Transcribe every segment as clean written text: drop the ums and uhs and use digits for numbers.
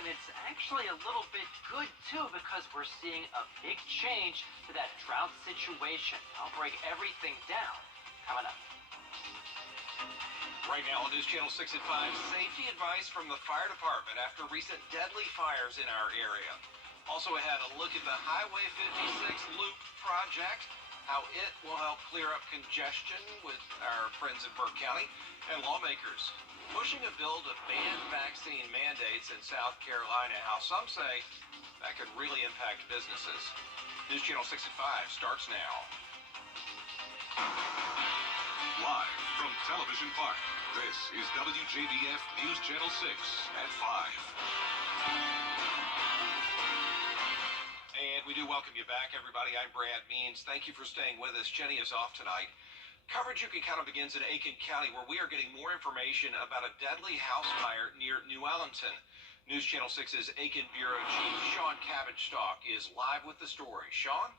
and it's actually a little bit good, too, because we're seeing a big change to that drought situation. I'll break everything down coming up. Right now on News Channel 6 at 5, safety advice from the fire department after recent deadly fires in our area. Also ahead, a look at the Highway 56 Loop project, how it will help clear up congestion with our friends in Burke County, and lawmakers pushing a bill to ban vaccine mandates in South Carolina, how some say that could really impact businesses. News Channel 6 at 5 starts now. Live from Television Park, this is WJBF News Channel 6 at 5. And we do welcome you back, everybody. I'm Brad Means. Thank you for staying with us. Jenny is off tonight. Coverage you can count on begins in Aiken County, where we are getting more information about a deadly house fire near New Allenton. News Channel 6's Aiken Bureau Chief Sean Cabbage-Stock is live with the story. Sean?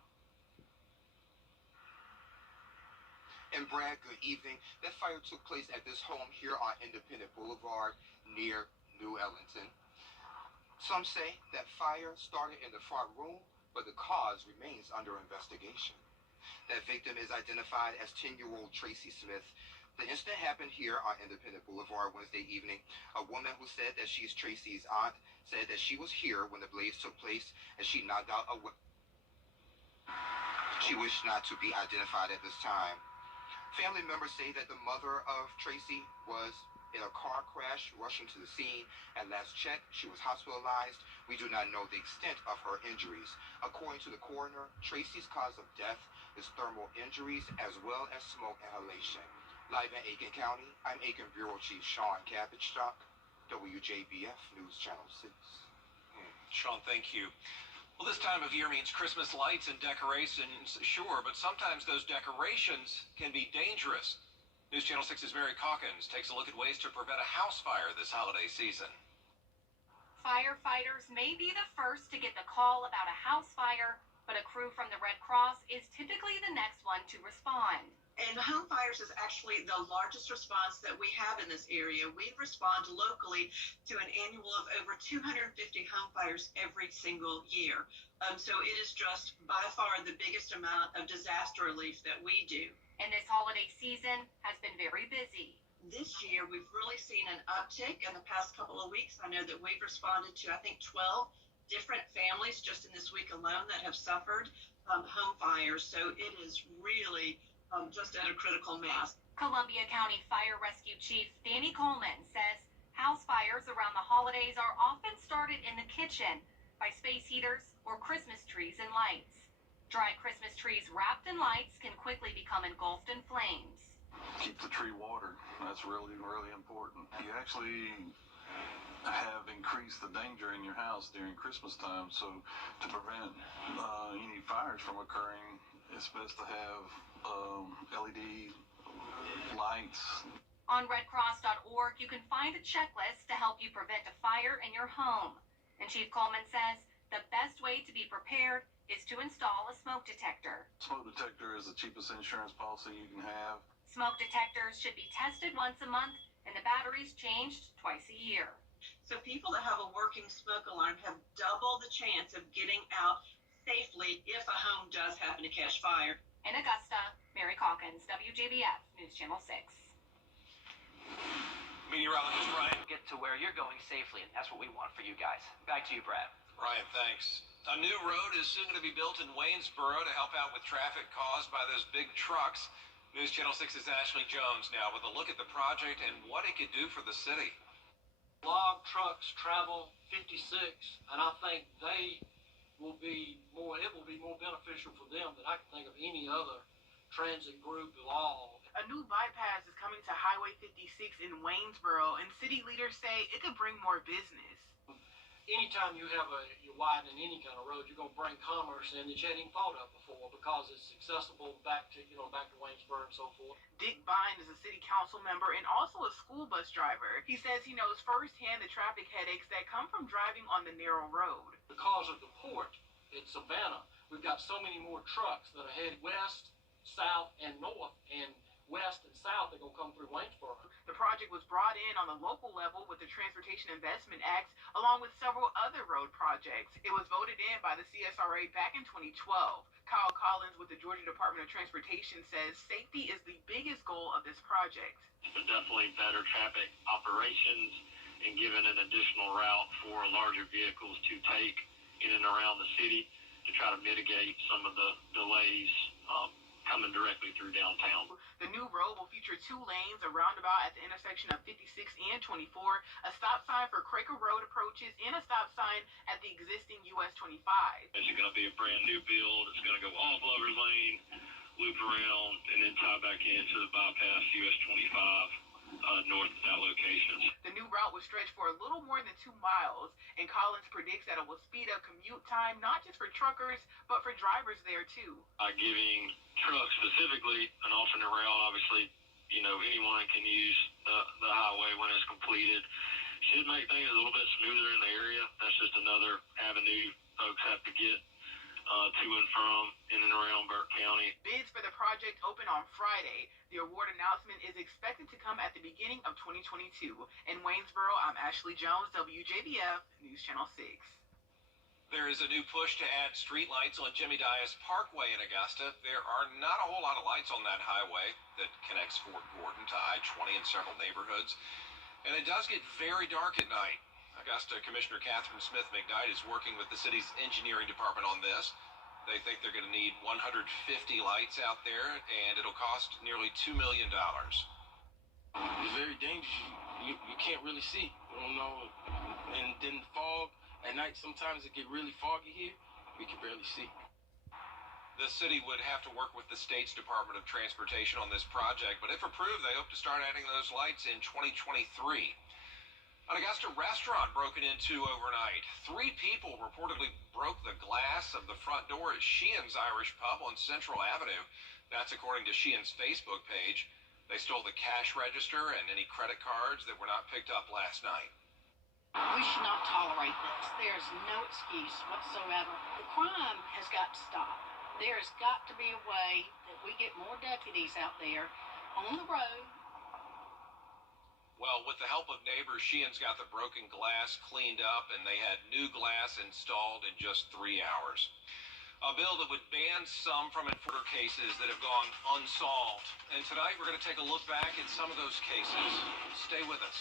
And Brad, good evening. That fire took place at this home here on Independent Boulevard near New Allenton. Some say that fire started in the front room, but the cause remains under investigation. That victim is identified as 10-year-old Tracy Smith. The incident happened here on Independent Boulevard Wednesday evening. A woman who said that she's Tracy's aunt said that she was here when the blaze took place and she knocked out a weapon. She wished not to be identified at this time. Family members say that the mother of Tracy was in a car crash rushing to the scene, and last check, she was hospitalized. We do not know the extent of her injuries. According to the coroner, Tracy's cause of death is thermal injuries as well as smoke inhalation. Live in Aiken County, I'm Aiken Bureau Chief Sean Cabbage-Stock, WJBF News Channel 6. Sean, thank you. Well, this time of year means Christmas lights and decorations, sure, but sometimes those decorations can be dangerous. News Channel 6's Mary Calkins takes a look at ways to prevent a house fire this holiday season. Firefighters may be the first to get the call about a house fire, but a crew from the Red Cross is typically the next one to respond. And home fires is actually the largest response that we have in this area. We respond locally to an annual of over 250 home fires every single year. So it is just by far the biggest amount of disaster relief that we do. And this holiday season has been very busy. This year, we've really seen an uptick in the past couple of weeks. I know that we've responded to, I think, 12 different families just in this week alone that have suffered home fires. So it is really just at a critical mass. Columbia County Fire Rescue Chief Danny Coleman says house fires around the holidays are often started in the kitchen by space heaters or Christmas trees and lights. Dry Christmas trees wrapped in lights can quickly become engulfed in flames. Keep the tree watered. That's really, really important. You actually have increased the danger in your house during Christmas time, so to prevent any fires from occurring, it's best to have LED lights. On redcross.org, you can find a checklist to help you prevent a fire in your home. And Chief Coleman says the best way to be prepared is to install a smoke detector. Smoke detector is the cheapest insurance policy you can have. Smoke detectors should be tested once a month and the batteries changed twice a year. So people that have a working smoke alarm have double the chance of getting out safely if a home does happen to catch fire. In Augusta, Mary Calkins, WJBF News Channel 6. Meteorologist Ryan. Get to where you're going safely, and that's what we want for you guys. Back to you, Brad. Ryan, thanks. A new road is soon going to be built in Waynesboro to help out with traffic caused by those big trucks. News Channel 6's Ashley Jones now with a look at the project and what it could do for the city. Log trucks travel 56, and I think it will be more beneficial for them than I can think of any other transit group at all. A new bypass is coming to Highway 56 in Waynesboro, and city leaders say it could bring more business. Anytime you're widening any kind of road, you're going to bring commerce in that you hadn't even thought of before because it's accessible back to Waynesboro and so forth. Dick Bine is a city council member and also a school bus driver. He says he knows firsthand the traffic headaches that come from driving on the narrow road. Because of the port in Savannah, we've got so many more trucks that are headed west, south, and north, and west and south that are going to come through Waynesboro. The project was brought in on the local level with the Transportation Investment Act, along with several other road projects. It was voted in by the CSRA back in 2012. Kyle Collins with the Georgia Department of Transportation says safety is the biggest goal of this project. Definitely better traffic operations and giving an additional route for larger vehicles to take in and around the city to try to mitigate some of the delays coming directly through downtown. The new road will feature 2 lanes, a roundabout at the intersection of 56 and 24, a stop sign for Quaker Road approaches, and a stop sign at the existing US 25. It's going to be a brand new build. It's going to go all Glover Lane, loop around, and then tie back into the bypass US 25 north of that location. The new route will stretch for a little more than 2 miles, and Collins predicts that it will speed up commute time, not just for truckers, but for drivers there too. Giving trucks specifically an alternate route, obviously, anyone can use the highway when it's completed. Should make things a little bit smoother in the area. That's just another avenue folks have to get to and from in and around Burke County. Bids for the project open on Friday. The award announcement is expected to come at the beginning of 2022. In Waynesboro, I'm Ashley Jones, WJBF News Channel 6. There is a new push to add streetlights on Jimmy Dias Parkway in Augusta. There are not a whole lot of lights on that highway that connects Fort Gordon to I-20 in several neighborhoods. And it does get very dark at night. Augusta Commissioner Catherine Smith McKnight is working with the city's engineering department on this. They think they're going to need 150 lights out there, and it'll cost nearly $2 million. It's very dangerous. You can't really see. You don't know. And then fog at night, sometimes it get really foggy here. We can barely see. The city would have to work with the state's Department of Transportation on this project, but if approved, they hope to start adding those lights in 2023. An Augusta restaurant broken into overnight. 3 people reportedly broke the glass of the front door at Sheehan's Irish Pub on Central Avenue. That's according to Sheehan's Facebook page. They stole the cash register and any credit cards that were not picked up last night. We should not tolerate this. There's no excuse whatsoever. The crime has got to stop. There has got to be a way that we get more deputies out there on the road. Well, with the help of neighbors, Sheehan's got the broken glass cleaned up, and they had new glass installed in just 3 hours. A bill that would ban some from enforcer cases that have gone unsolved. And tonight, we're going to take a look back at some of those cases. Stay with us.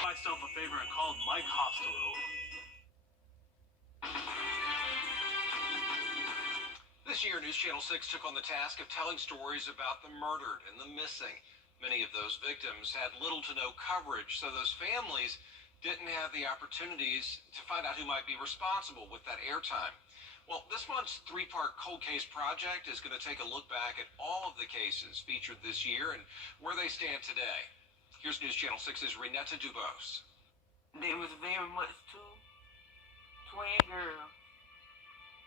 Myself a favor and called Mike Hostelo. This year, News Channel 6 took on the task of telling stories about the murdered and the missing. Many of those victims had little to no coverage, so those families didn't have the opportunities to find out who might be responsible with that airtime. Well, this month's 3-part cold case project is going to take a look back at all of the cases featured this year and where they stand today. Here's News Channel 6's Renetta Dubose. There was very much 2 twin girls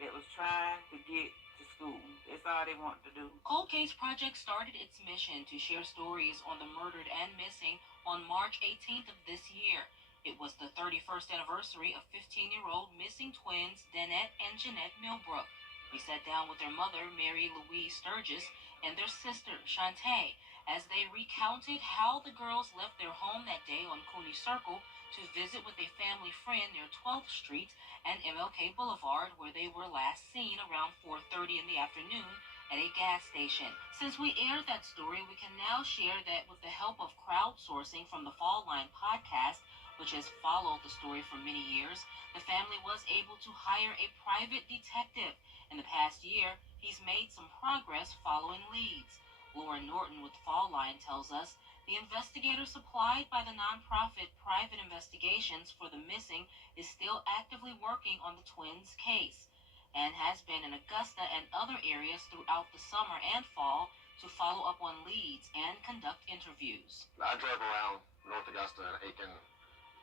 that was trying to get to school. That's all they wanted to do. Cold Case Project started its mission to share stories on the murdered and missing on March 18th of this year. It was the 31st anniversary of 15-year-old missing twins Danette and Jeanette Millbrook. We sat down with their mother, Mary Louise Sturgis, and their sister, Shantae, as they recounted how the girls left their home that day on Cooney Circle to visit with a family friend near 12th Street and MLK Boulevard, where they were last seen around 4:30 in the afternoon at a gas station. Since we aired that story, we can now share that with the help of crowdsourcing from the Fall Line podcast, which has followed the story for many years, the family was able to hire a private detective. In the past year, he's made some progress following leads. Lauren Norton with Fall Line tells us the investigator supplied by the nonprofit Private Investigations for the Missing is still actively working on the twins' case and has been in Augusta and other areas throughout the summer and fall to follow up on leads and conduct interviews. I drove around North Augusta and Aiken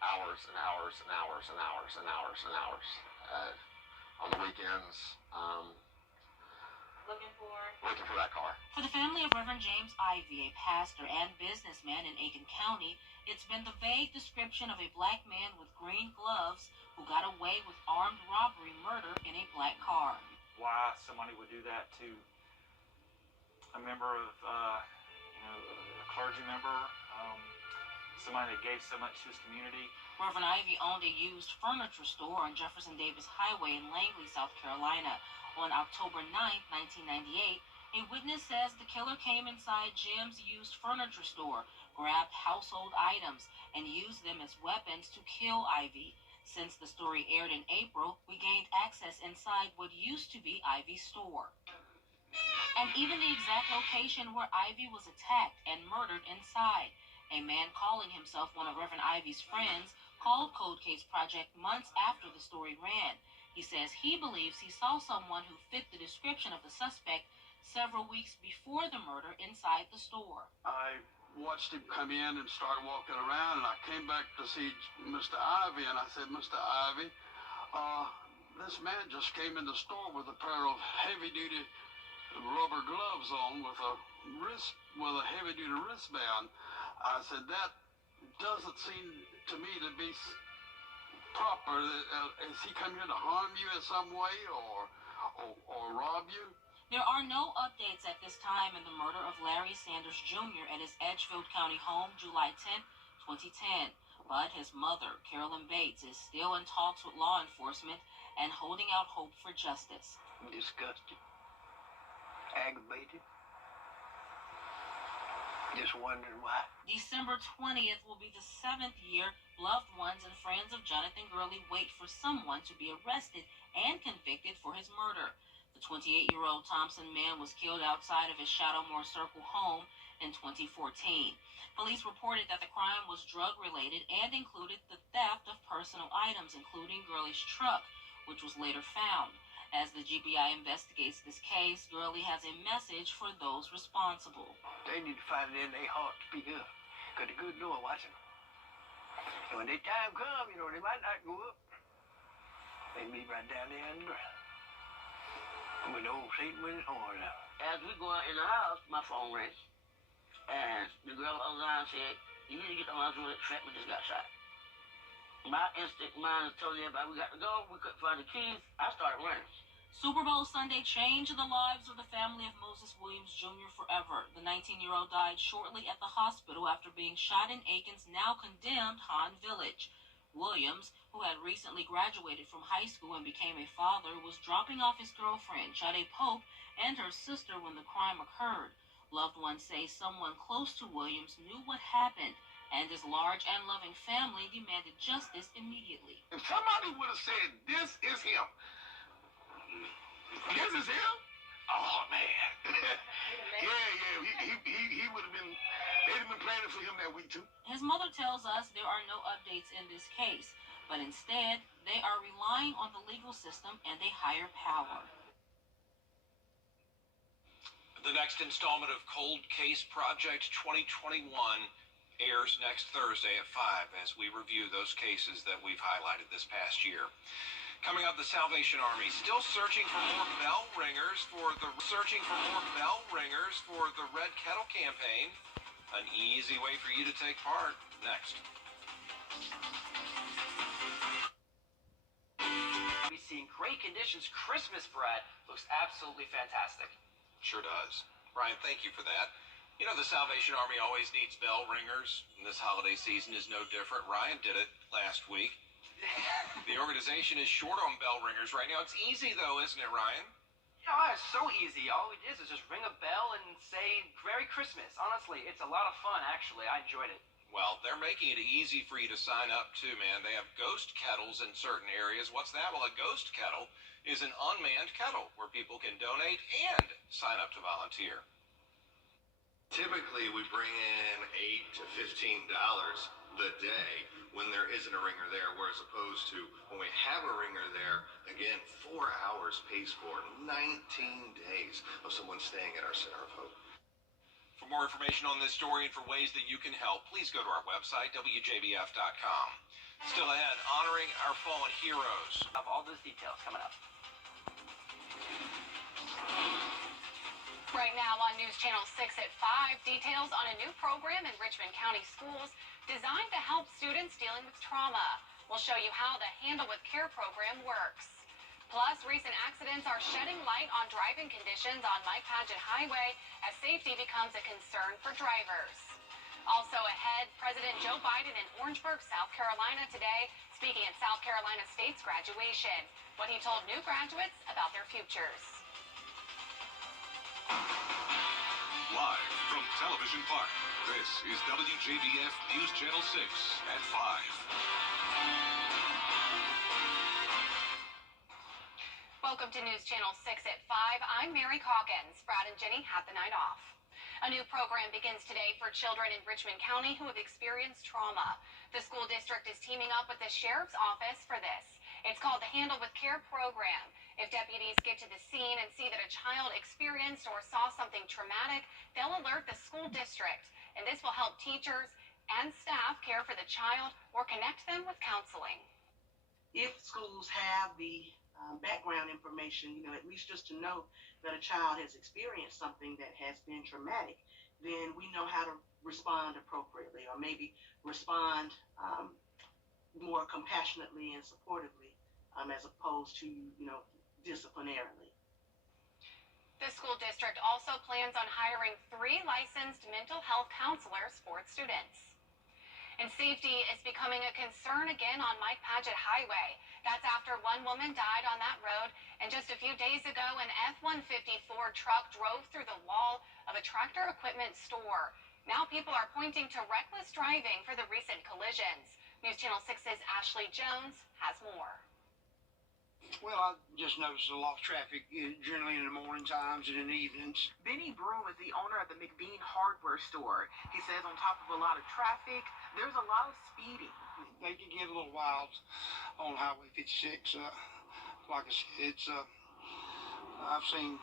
hours and hours and hours and hours and hours and hours on the weekends. Looking for that car. For the family of Reverend James Ivy, a pastor and businessman in Aiken County, it's been the vague description of a black man with green gloves who got away with armed robbery murder in a black car. why somebody would do that to a member of, a clergy member, somebody that gave so much to his community. Reverend Ivy owned a used furniture store on Jefferson Davis Highway in Langley, South Carolina. On October 9, 1998, a witness says the killer came inside Jim's used furniture store, grabbed household items, and used them as weapons to kill Ivy. Since the story aired in April, we gained access inside what used to be Ivy's store. And even the exact location where Ivy was attacked and murdered inside. A man calling himself one of Reverend Ivy's friends called Cold Case Project months after the story ran. He says he believes he saw someone who fit the description of the suspect several weeks before the murder inside the store. I watched him come in and start walking around, and I came back to see Mr. Ivy, and I said, Mr. Ivy, this man just came in the store with a pair of heavy-duty rubber gloves on with a heavy-duty wristband. I said, that doesn't seem to me to be proper. Has he come here to harm you in some way or rob you? There are no updates at this time in the murder of Larry Sanders Jr. at his Edgefield County home July 10, 2010. But his mother, Carolyn Bates, is still in talks with law enforcement and holding out hope for justice. I'm disgusted, aggravated, just wondering why. December 20th will be the 7th year loved ones and friends of Jonathan Gurley wait for someone to be arrested and convicted for his murder. The 28-year-old Thompson man was killed outside of his Shadowmore Circle home in 2014. Police reported that the crime was drug-related and included the theft of personal items, including Gurley's truck, which was later found. As the GBI investigates this case, Gurley has a message for those responsible. They need to find it in their heart to speak up, because the good Lord watching them. And when their time comes, they might not go up. They may be right down there in the ground. With old Satan with his horn out. As we go in the house, my phone rang. And the girl on the line said, you need to get the house when Trentman just got shot. My instinct mind is telling everybody we got to go. We couldn't find the keys. I started running. Super Bowl Sunday changed the lives of the family of Moses Williams Jr. forever. The 19-year-old died shortly at the hospital after being shot in Aiken's now-condemned Hahn Village. Williams, who had recently graduated from high school and became a father, was dropping off his girlfriend, Sade Pope, and her sister when the crime occurred. Loved ones say someone close to Williams knew what happened, and his large and loving family demanded justice immediately. If somebody would have said, this is him. This is him? Oh, man. he would have been, they'd have been planning for him that week, too. His mother tells us there are no updates in this case, but instead, they are relying on the legal system and a higher power. The next installment of Cold Case Project 2021 airs next Thursday at 5 as we review those cases that we've highlighted this past year. Coming up, the Salvation Army still searching for more bell ringers for the Red Kettle campaign. An easy way for you to take part. Next. We've seen great conditions. Christmas bread looks absolutely fantastic. Sure does. Ryan, thank you for that. You know, the Salvation Army always needs bell ringers, and this holiday season is no different. Ryan did it last week. The organization is short on bell ringers right now. It's easy, though, isn't it, Ryan? Yeah, it's so easy. All it is just ring a bell and say Merry Christmas. Honestly, it's a lot of fun, actually. I enjoyed it. Well, they're making it easy for you to sign up, too, man. They have ghost kettles in certain areas. What's that? Well, a ghost kettle is an unmanned kettle where people can donate and sign up to volunteer. Typically, we bring in $8 to $15 the day when there isn't a ringer there, whereas opposed to when we have a ringer there, again, 4 hours pays for 19 days of someone staying at our Center of Hope. For more information on this story and for ways that you can help, please go to our website, wjbf.com. Still ahead, honoring our fallen heroes. Of all those details coming up. Right now on News Channel 6 at 5, details on a new program in Richmond County schools designed to help students dealing with trauma. We'll show you how the Handle with Care program works. Plus, recent accidents are shedding light on driving conditions on Mike Padgett Highway as safety becomes a concern for drivers. Also ahead, President Joe Biden in Orangeburg, South Carolina today, speaking at South Carolina State's graduation. What he told new graduates about their futures. Live from Television Park, this is WJBF News Channel 6 at 5. Welcome to News Channel 6 at 5. I'm Mary Calkins. Brad and Jenny had the night off. A new program begins today for children in Richmond County who have experienced trauma. The school district is teaming up with the sheriff's office for this. It's called the Handle with Care program. If deputies get to the scene and see that a child experienced or saw something traumatic, they'll alert the school district. And this will help teachers and staff care for the child or connect them with counseling. If schools have the background information, at least just to know that a child has experienced something that has been traumatic, then we know how to respond appropriately, or maybe respond more compassionately and supportively, as opposed to, disciplinarily. The school district also plans on hiring 3 licensed mental health counselors for its students. And safety is becoming a concern again on Mike Padgett Highway. That's after one woman died on that road, and just a few days ago, an F-150 truck drove through the wall of a tractor equipment store. Now people are pointing to reckless driving for the recent collisions. News Channel 6's Ashley Jones has more. Well, I just noticed a lot of traffic, generally in the morning times and in the evenings. Benny Broom is the owner of the McBean hardware store. He says on top of a lot of traffic, there's a lot of speeding. They can get a little wild on Highway 56. Like I said, I've seen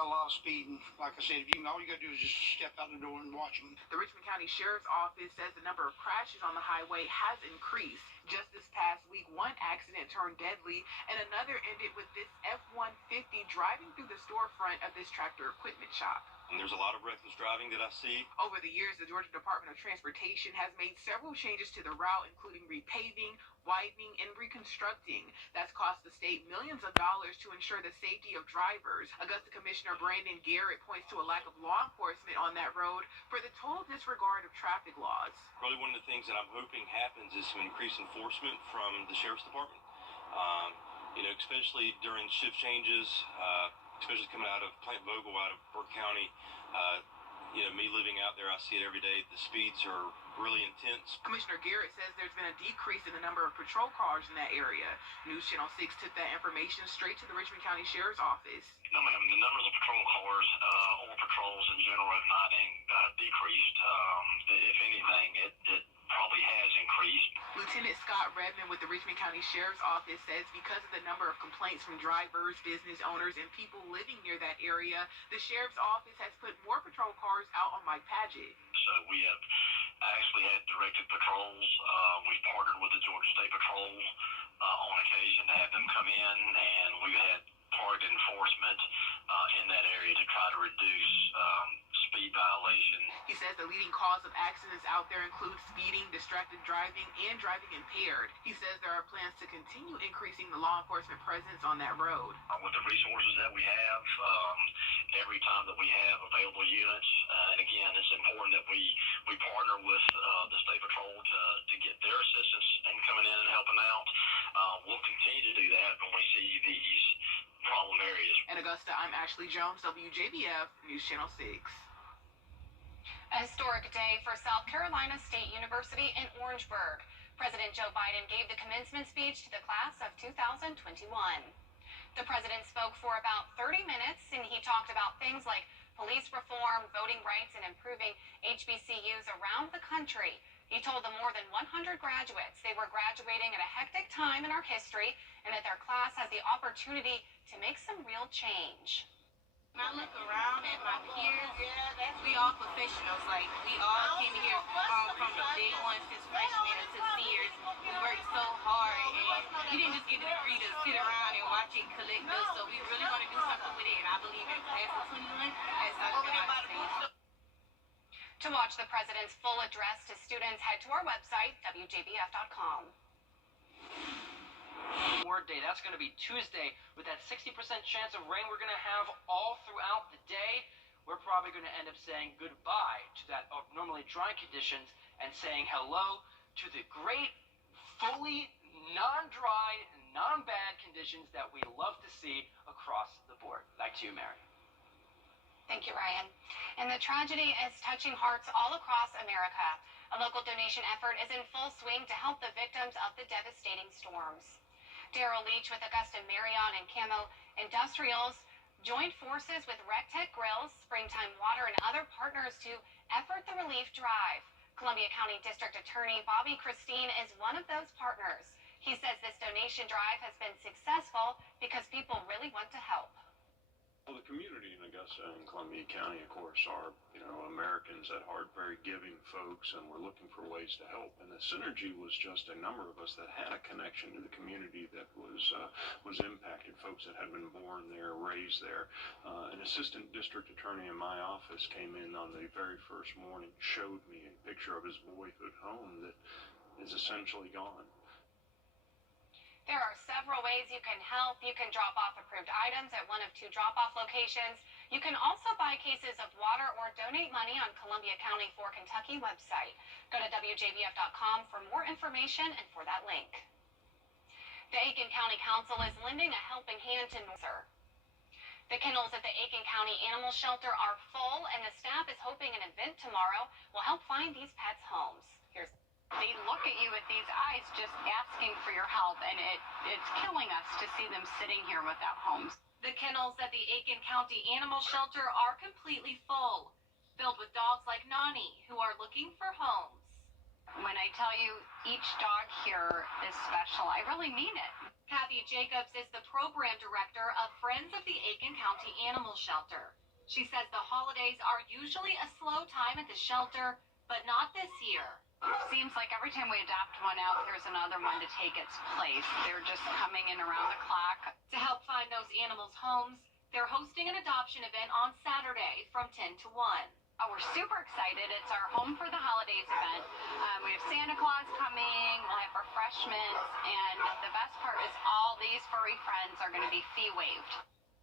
a lot of speeding. Like I said, all you gotta do is just step out the door and watch them. The Richmond County Sheriff's Office says the number of crashes on the highway has increased. Just this past week, one accident turned deadly, and another ended with this F-150 driving through the storefront of this tractor equipment shop. And there's a lot of reckless driving that I see. Over the years, the Georgia Department of Transportation has made several changes to the route, including repaving, widening, and reconstructing. That's cost the state millions of dollars to ensure the safety of drivers. Augusta Commissioner Brandon Garrett points to a lack of law enforcement on that road for the total disregard of traffic laws. Really, one of the things that I'm hoping happens is some increased enforcement from the Sheriff's Department. Especially during shift changes, especially coming out of Plant Vogel, out of Burke County. Me living out there, I see it every day. The speeds are really intense. Commissioner Garrett says there's been a decrease in the number of patrol cars in that area. News Channel 6 took that information straight to the Richmond County Sheriff's Office. No, ma'am. The numbers of patrol cars or patrols in general have not decreased. If anything, it probably has increased. Lieutenant Scott Redmond with the Richmond County Sheriff's Office says because of the number of complaints from drivers, business owners, and people living near that area, the Sheriff's Office has put more patrol cars out on Mike Padgett. So we have actually had directed patrols. We've partnered with the Georgia State Patrol on occasion to have them come in, and we've had targeted enforcement in that area to try to reduce speed violations. He says the leading cause of accidents out there include speeding, distracted driving, and driving impaired. He says there are plans to continue increasing the law enforcement presence on that road. With the resources that we have, every time that we have available units, and again, it's important that we partner with the State Patrol to get their assistance and coming in and helping out. We'll continue to do that when we see these problem areas. In Augusta, I'm Ashley Jones, WJBF News Channel 6. A historic day for South Carolina State University in Orangeburg. President Joe Biden gave the commencement speech to the class of 2021. The president spoke for about 30 minutes, and he talked about things like police reform, voting rights, and improving HBCUs around the country. He told the more than 100 graduates they were graduating at a hectic time in our history and that their class has the opportunity to make some real change. When I look around at my peers, we all professionals. Like, we all came here from day one since freshmen to seniors. We worked so hard, and we didn't just get a degree to sit around and watch it collect us. So we really want to do something with it, and I believe in Class of 21 at South Carolina State. To watch the president's full address to students, head to our website, WJBF.com. More day. That's going to be Tuesday with that 60% chance of rain we're going to have all throughout the day. We're probably going to end up saying goodbye to that normally dry conditions and saying hello to the great, fully non-dry, non-bad conditions that we love to see across the board. Back to you, Mary. Thank you, Ryan. And the tragedy is touching hearts all across America. A local donation effort is in full swing to help the victims of the devastating storms. Daryl Leach with Augusta Marriott and Camo Industrials joined forces with RecTech Grills, Springtime Water, and other partners to effort the relief drive. Columbia County District Attorney Bobby Christine is one of those partners. He says this donation drive has been successful because people really want to help. Well, the community in Augusta and Columbia County, of course, are, Americans at heart, very giving folks, and we're looking for ways to help. And the synergy was just a number of us that had a connection to the community that was impacted, folks that had been born there, raised there. An assistant district attorney in my office came in on the very first morning, showed me a picture of his boyhood home that is essentially gone. There are several ways you can help. You can drop off approved items at one of 2 drop-off locations. You can also buy cases of water or donate money on Columbia County for Kentucky website. Go to Wjbf.com for more information and for that link. The Aiken County Council is lending a helping hand to Norther. The kennels at the Aiken County Animal Shelter are full, and the staff is hoping an event tomorrow will help find these pets homes. Here's They look at you with these eyes just asking for your help, and it's killing us to see them sitting here without homes. The kennels at the Aiken County Animal Shelter are completely full, filled with dogs like Nani, who are looking for homes. When I tell you each dog here is special, I really mean it. Kathy Jacobs is the program director of Friends of the Aiken County Animal Shelter. She says the holidays are usually a slow time at the shelter, but not this year. Seems like every time we adopt one out, there's another one to take its place. They're just coming in around the clock. To help find those animals homes, they're hosting an adoption event on Saturday from 10 to 1. We're super excited. It's our Home for the Holidays event. We have Santa Claus coming, we'll have refreshments, and the best part is all these furry friends are going to be fee waived.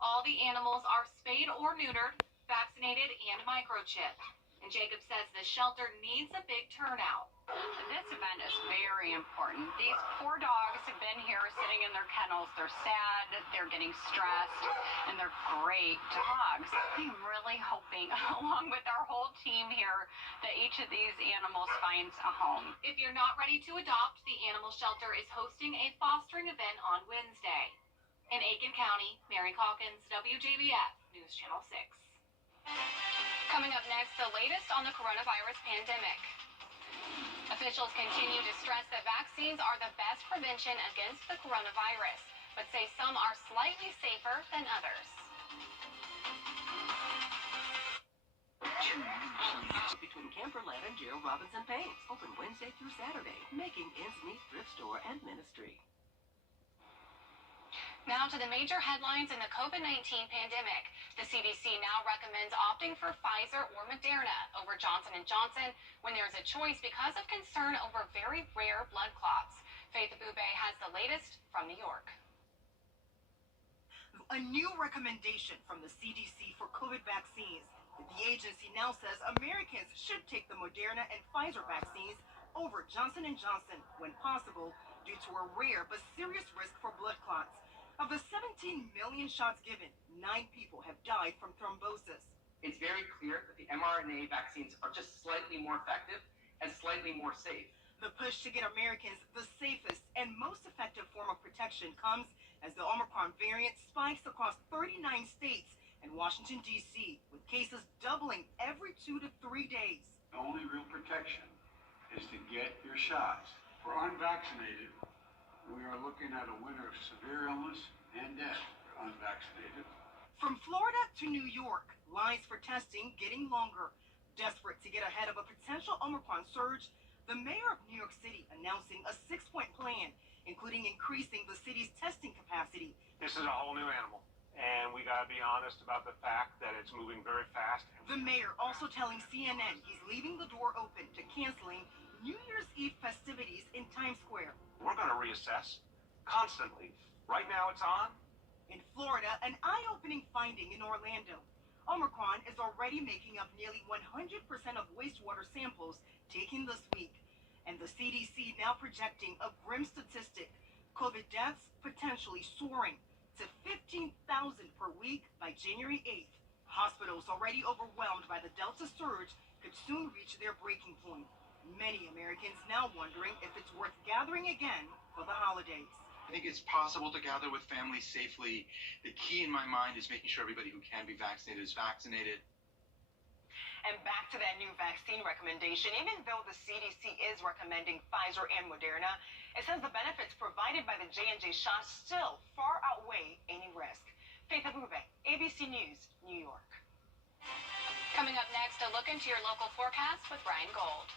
All the animals are spayed or neutered, vaccinated, and microchipped. And Jacob says the shelter needs a big turnout. This event is very important. These poor dogs have been here sitting in their kennels. They're sad, they're getting stressed, and they're great dogs. I'm really hoping, along with our whole team here, that each of these animals finds a home. If you're not ready to adopt, the animal shelter is hosting a fostering event on Wednesday. In Aiken County, Mary Calkins, WJBF News Channel 6. Coming up next, the latest on the coronavirus pandemic. Officials continue to stress that vaccines are the best prevention against the coronavirus, but say some are slightly safer than others. Between Camperland and Gerald Robinson Paints, open Wednesday through Saturday, making ends meet thrift store and ministry. Now to the major headlines in the COVID-19 pandemic. The CDC now recommends opting for Pfizer or Moderna over Johnson & Johnson when there's a choice because of concern over very rare blood clots. Faith Abube has the latest from New York. A new recommendation from the CDC for COVID vaccines. The agency now says Americans should take the Moderna and Pfizer vaccines over Johnson & Johnson when possible due to a rare but serious risk for blood clots. Of the 17 million shots given, 9 people have died from thrombosis. It's very clear that the mRNA vaccines are just slightly more effective and slightly more safe. The push to get Americans the safest and most effective form of protection comes as the Omicron variant spikes across 39 states and Washington, D.C., with cases doubling every 2 to 3 days. The only real protection is to get your shots. For unvaccinated, we are looking at a winter of severe illness and death for unvaccinated. From Florida to New York, lines for testing getting longer. Desperate to get ahead of a potential Omicron surge, the mayor of New York City announcing a 6-point plan, including increasing the city's testing capacity. This is a whole new animal, and we got to be honest about the fact that it's moving very fast. The mayor also telling CNN he's leaving the door open to canceling New Year's Eve festivities in Times Square. We're going to reassess constantly. Right now it's on. In Florida, an eye-opening finding in Orlando. Omicron is already making up nearly 100% of wastewater samples taken this week. And the CDC now projecting a grim statistic. COVID deaths potentially soaring to 15,000 per week by January 8th. Hospitals already overwhelmed by the Delta surge could soon reach their breaking point. Many Americans now wondering if it's worth gathering again for the holidays. I think it's possible to gather with families safely. The key in my mind is making sure everybody who can be vaccinated is vaccinated. And back to that new vaccine recommendation, even though the CDC is recommending Pfizer and Moderna, it says the benefits provided by the J&J shots still far outweigh any risk. Faith Abube, ABC News, New York. Coming up next, a look into your local forecast with Ryan Gold.